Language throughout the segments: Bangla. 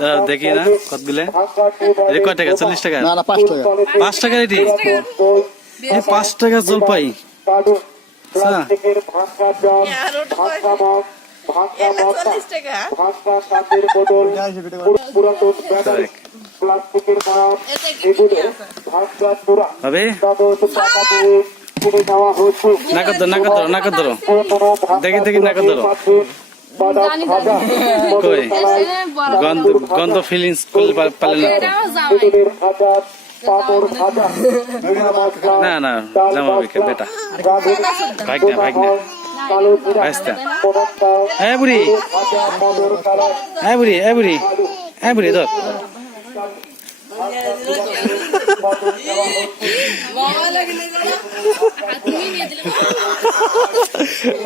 দাঁড়াও, দেখি না কতগুলো এটা কয় টাকা? চল্লিশ টাকা? না না পাঁচ টাকা। পাঁচ টাকা এটি এই পাঁচ টাকা জলপাই। আচ্ছা। চল্লিশ টাকা দেখ। এটা কি কি আছে? হবে নাকদ ধরো নাকদ ধরো। দেখি দেখি ধরো। গন্ধ গন্ধ ফিলিংস করলে পারলে না না না জামা বেটা। ভাগ না ভাগ না হ্যাঁ বুড়ি। হ্যাঁ বুড়ি হ্যাঁ বুড়ি। হ্যাঁ বুড়ি ধর। বাবা লাগলে না। নিয়ে দিলে।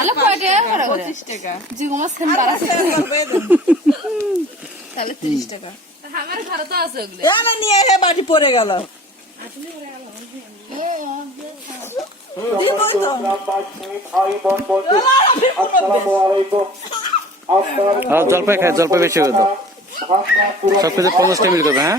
আলো কয়টা? করে। পঁচিশ টাকা। জিগমা সেন বাড়া তাহলে ত্রিশ টাকা। আমার ঘরে তো আছে ওগুলো। না নিয়ে হে বাড়ি পড়ে গেল। আর জলপাই খায় জলপাই বেশি করে দাও। সব কিছু পঞ্চাশ টাকা মিল করবে? হ্যাঁ